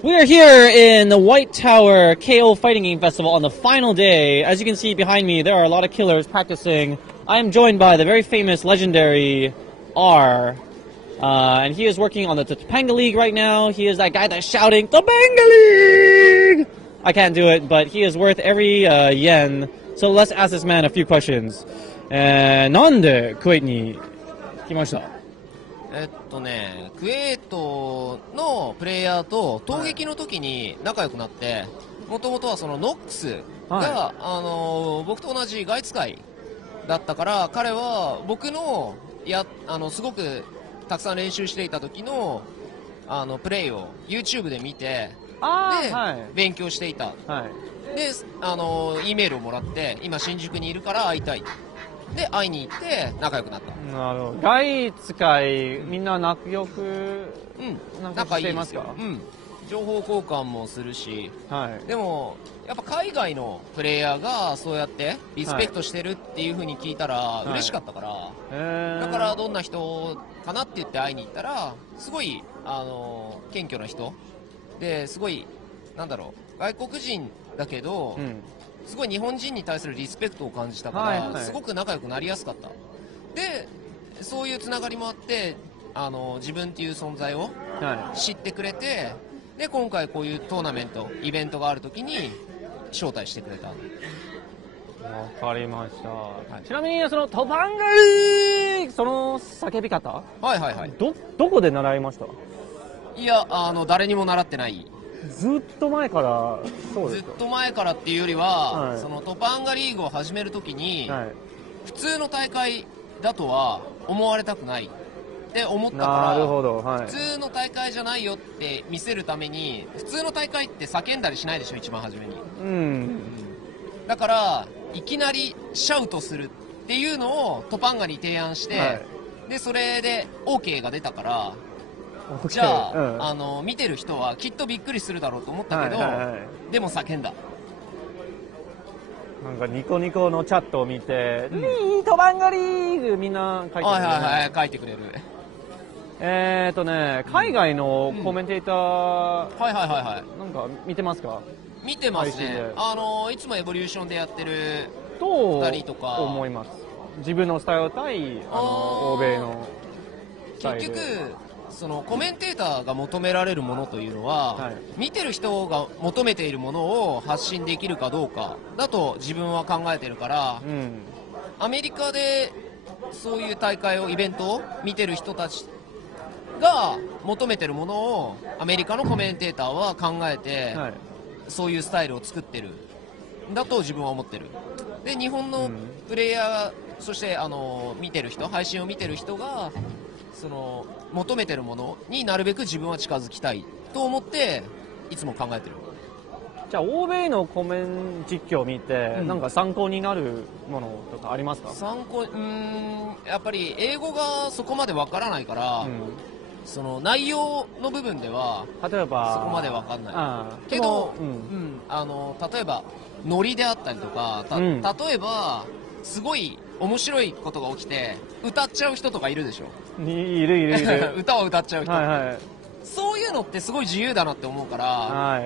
We are here in the White Tower KO Fighting Game Festival on the final day. As you can see behind me, there are a lot of killers practicing. I am joined by the very famous, legendary R. And he is working on the Topanga League right now. He is that guy that's shouting, Topanga League! I can't do it, but he is worth every yen. So let's ask this man a few questions. なんでクウェイトに来ました？クウェートのプレイヤーと闘撃の時に仲良くなって、もともとはそのノックスが、僕と同じ外使いだったから、彼は僕のすごくたくさん練習していた時のプレイを YouTube で見て、で、勉強していた。で、E メールをもらって、今新宿にいるから会いたい。で、会いに行って仲良くなった。なるほど。外使い、みんな仲良く、仲していますか？情報交換もするし、でも、やっぱ海外のプレイヤーがそうやってリスペクトしてるっていう風に聞いたら嬉しかったから、だからどんな人かなって言って会いに行ったら、すごい、謙虚な人で、すごい、なんだろう、外国人だけど、すごい日本人に対するリスペクトを感じたから、すごく仲良くなりやすかった。で、そういうつながりもあって、自分っていう存在を知ってくれて、で、今回こういうトーナメント、イベントがあるときに招待してくれた。わかりました。ちなみに、そのトパンガリーその叫び方、どこで習いました？いや、誰にも習ってない。ずっと前からそうですか？ずっと前からっていうよりは、そのトパンガリーグを始めるときに、普通の大会だとは思われたくないって思ったから、普通の大会じゃないよって見せるために、普通の大会って叫んだりしないでしょ、一番初めに。だから、いきなりシャウトするっていうのをトパンガに提案して、で、それで OK が出たから、じゃあ、見てる人はきっとびっくりするだろうと思ったけど、でも叫んだ。なんかニコニコのチャットを見て、トパンガリーグみんな書いてくれる。書いてくれる。海外のコメンテーター、なんか見てますか？見てますね。いつもエボリューションでやってる2人とか。と思います。自分のスタイル対、欧米のスタイル。結局、そのコメンテーターが求められるものというのは、見てる人が求めているものを発信できるかどうかだと自分は考えてるから、アメリカでそういう大会をイベントを見てる人たちが求めてるものをアメリカのコメンテーターは考えて、そういうスタイルを作ってるだと自分は思ってる。で、日本のプレイヤー、そして見てる人、配信を見てる人がその求めてるものになるべく自分は近づきたいと思っていつも考えてる。じゃあ欧米のコメン実況を見て、なんか参考になるものとかありますか？参考、やっぱり英語がそこまでわからないから、その内容の部分では例えばそこまでわかんないけど、例えばノリであったりとか、例えばすごい面白いことが起きて歌っちゃう人とかいるでしょ。いる歌を歌っちゃう人、そういうのってすごい自由だなって思うから、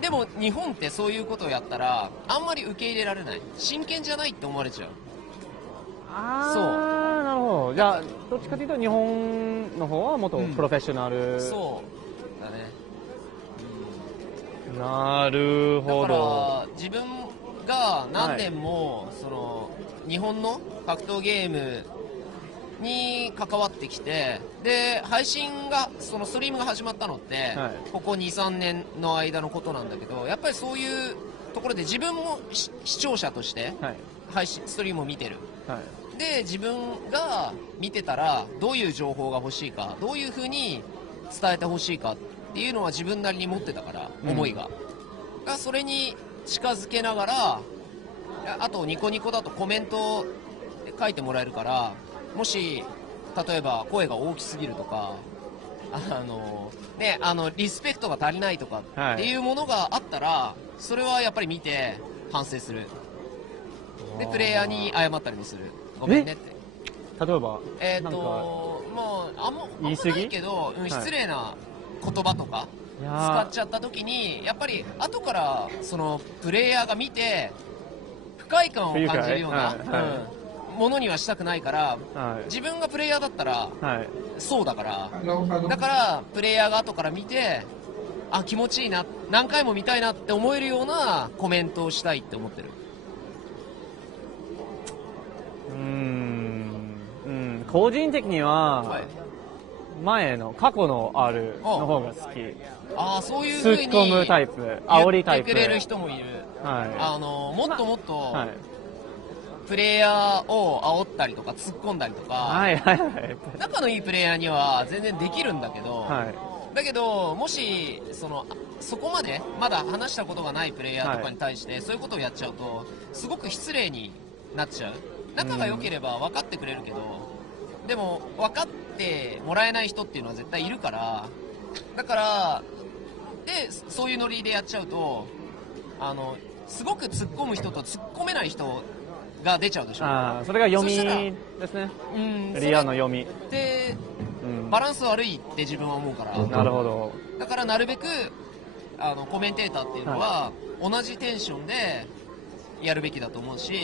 でも日本ってそういうことをやったらあんまり受け入れられない、真剣じゃないって思われちゃう。なるほど。じゃあどっちかというと日本の方はもっとプロフェッショナル、そうだね。なるほど。だから自分が何年もその日本の格闘ゲームに関わってきて、で配信がそのストリームが始まったのって、ここ 2,3 年の間のことなんだけど、やっぱりそういうところで自分も視聴者として配信ストリームを見てる、で自分が見てたらどういう情報が欲しいか、どういうふうに伝えてほしいかっていうのは自分なりに持ってたから、思いがそれに近づけながら、あとニコニコだとコメント書いてもらえるから、もし例えば声が大きすぎるとか、リスペクトが足りないとかっていうものがあったら、それはやっぱり見て反省する。でプレイヤーに謝ったりもする。ごめんねって。例えばまああんまないけど、失礼な言葉とかい使やっちゃった時にやっぱり後からそのプレイヤーが見て不快感を感じるような、はいはいものにはしたくないから、はい自分がプレイヤーだったらはいそうだから、だからプレイヤーが後から見て、あ、気持ちいいな、何回も見たいなって思えるようなコメントをしたいって思ってる。個人的には、はい、前の過去の R の方が好き。ああ、そういう突風にっ込むタイプ、煽りタイプ。言ってくれる人もいる。はい。もっともっと、はい。プレイヤーを煽ったりとか突っ込んだりとか、はいはいはい。仲のいいプレイヤーには全然できるんだけど、はい。だけどもしそこまでまだ話したことがないプレイヤーとかに対してそういうことをやっちゃうとすごく失礼になっちゃう。仲が良ければ分かってくれるけど、でも分かってもらえない人っていうのは絶対いるから、だからでそういうノリでやっちゃうとすごく突っ込む人と突っ込めない人が出ちゃうでしょ。ああ、それが読みですね。リアの読みで、バランス悪いって自分は思うから。なるほど。だからなるべくコメンテーターっていうのは同じテンションでやるべきだと思うし、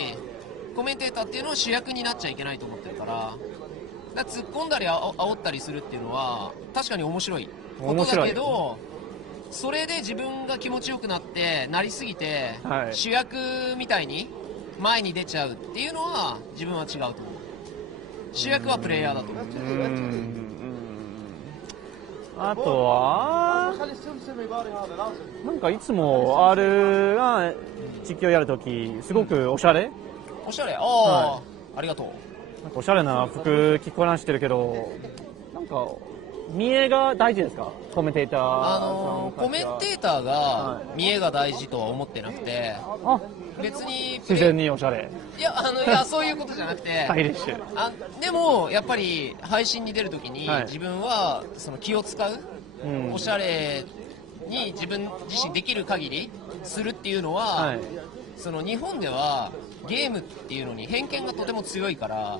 コメンテーターっていうのは主役になっちゃいけないと思ってるから、突っ込んだり煽ったりするっていうのは確かに面白いことだけど、それで自分が気持ちよくなってなりすぎて、はい、主役みたいに前に出ちゃうっていうのは自分は違うと思う。主役はプレイヤーだと思う。あとはなんかいつも R が実況やるときすごくおしゃれ、おしゃれ、はい、ありがとう。なんかおしゃれな服着こなしてるけど、なんか見栄が大事ですか、コメンテーター。コメンテーターが見栄が大事とは思ってなくて、別に自然におしゃれ。いやそういうことじゃなくてスタイリッシュ。でもやっぱり配信に出るときに、はい、自分はその気を使う、おしゃれに自分自身できる限りするっていうのは、はい、その日本ではゲームっていうのに偏見がとても強いから、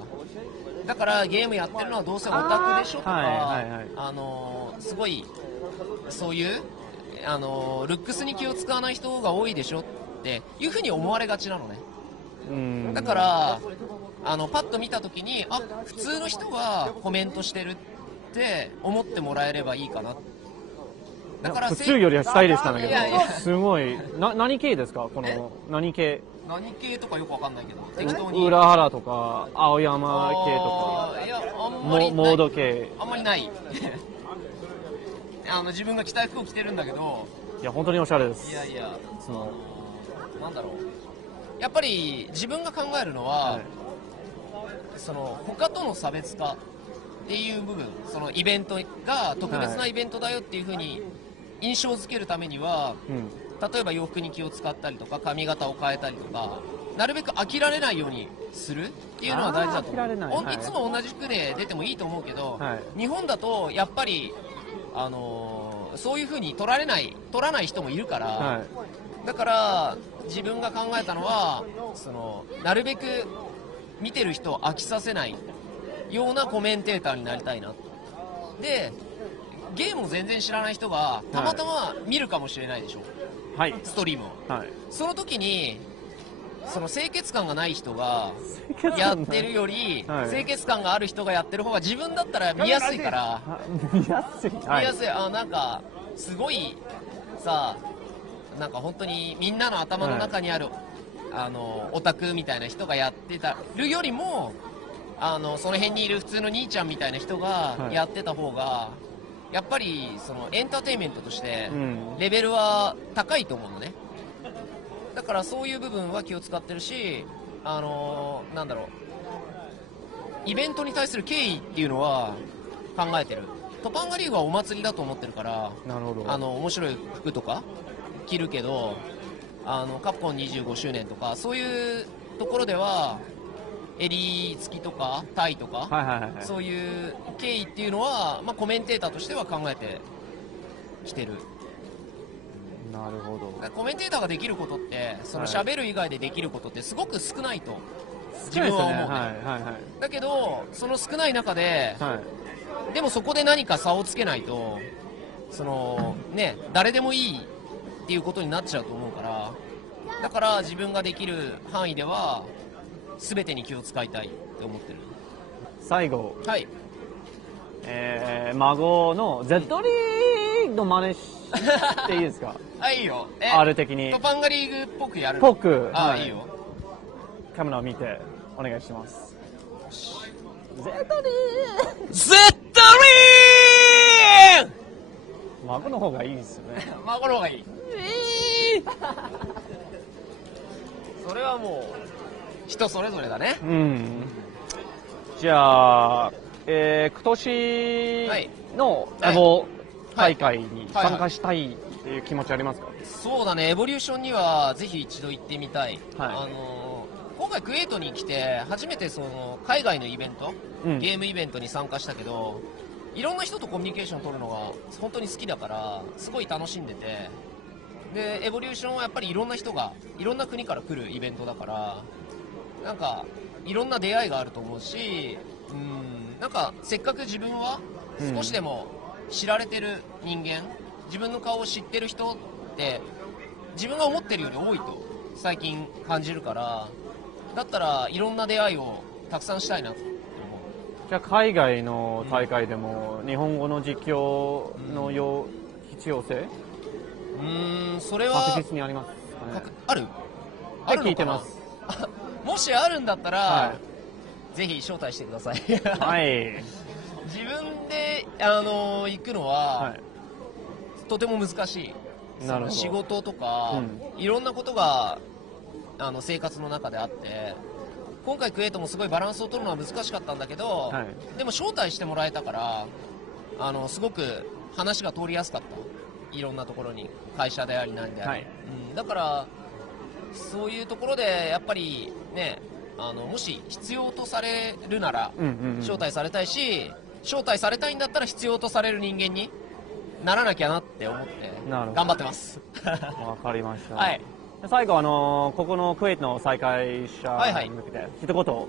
だからゲームやってるのはどうせオタクでしょとか、すごいそういうルックスに気を使わない人が多いでしょっていうふうに思われがちなのね。だからパッと見た時に普通の人がコメントしてるって思ってもらえればいいかな。だから普通よりはスタイリッシュなんだけど、すごい何系ですか、この何系とかよくわかんないけど、適当に浦原とか青山系とか、いやあんまりモード系あんまりない自分が着たい服を着てるんだけど、いや本当におしゃれです。なんだろう、やっぱり自分が考えるのは、その他との差別化っていう部分、そのイベントが特別なイベントだよっていう風に印象づけるためには、例えば洋服に気を使ったりとか髪型を変えたりとか、なるべく飽きられないようにするっていうのは大事だと思う。いつも同じ服で出てもいいと思うけど、日本だとやっぱりそういう風に取らない人もいるから、だから自分が考えたのは、なるべく見てる人を飽きさせないようなコメンテーターになりたいな。で、ゲームを全然知らない人がたまたま見るかもしれないでしょ、ストリームを、その時にその清潔感がない人がやってるより、清潔感がある人がやってる方が自分だったら見やすいから、見やすい、なんかすごいさ、なんか本当にみんなの頭の中にある、オタクみたいな人がやってたるよりも、その辺にいる普通の兄ちゃんみたいな人がやってた方が、やっぱりそのエンターテインメントとしてレベルは高いと思うのね。だからそういう部分は気を使ってるし、なんだろう、イベントに対する敬意っていうのは考えてる。トパンガリーグはお祭りだと思ってるから、面白い服とか着るけど、カプコン25周年とかそういうところでは襟付きとかタイとか、そういう経緯っていうのは、コメンテーターとしては考えてきてる。なるほど。コメンテーターができることって、その喋る以外でできることってすごく少ないと自分は思うね。だけどその少ない中で、でもそこで何か差をつけないとそのね、誰でもいいっていうことになっちゃうと思うから、だから自分ができる範囲では全てに気を使いたいって思ってる。最後、はい。孫の Z リーグの真似していいですか？あ、いいよ。R 的にトパンガリーグっぽくやる。ぽく、あ、はいいいよ。カメラを見てお願いします。Z リーグ Z リーグ孫の方がいいですよね。孫の方がいい。それはもう人それぞれだね。うん。じゃあ、今年のエボ大会に参加したいっていう気持ちありますか？そうだね、エボリューションにはぜひ一度行ってみたい。は今回クウェートに来て初めてその海外のイベント、うんゲームイベントに参加したけど、いろんな人とコミュニケーションを取るのが本当に好きだからすごい楽しんでて、でエボリューションはやっぱりいろんな人がいろんな国から来るイベントだから、なんかいろんな出会いがあると思うし、なんかせっかく自分は少しでも知られてる人間、自分の顔を知ってる人って自分が思ってるより多いと最近感じるから、だったらいろんな出会いをたくさんしたいなと思う。じゃあ海外の大会でも日本語の実況の必要性それは確実にありますかね？あるって聞いてます。もしあるんだったら、はぜひ招待してください。はい。自分で、行くのは、はいとても難しい。なるほど。仕事とか、いろんなことが生活の中であって、今回クウェートもすごいバランスを取るのは難しかったんだけど、はいでも招待してもらえたからすごく話が通りやすかった。いろんなところに会社であり何であり、はいだからそういうところでやっぱりね、もし必要とされるなら招待されたいし、招待されたいんだったら必要とされる人間にならなきゃなって思って頑張ってます。わかりました。はい。最後ここのクウェートの再開者に向けて一言お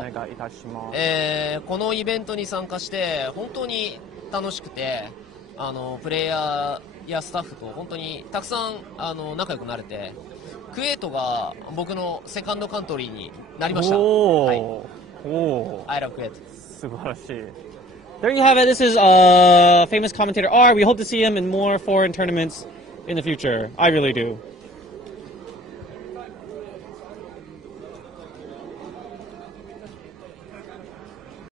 願いいたします。このイベントに参加して本当に楽しくて、プレイヤーやスタッフと本当にたくさん仲良くなれて、クウェートが僕のセカンドカントリーになりました。はい、I love Kuwait。素晴らしい。There you have it. This is famous commentator R. We hope to see him in more foreign tournaments in the future. I really do.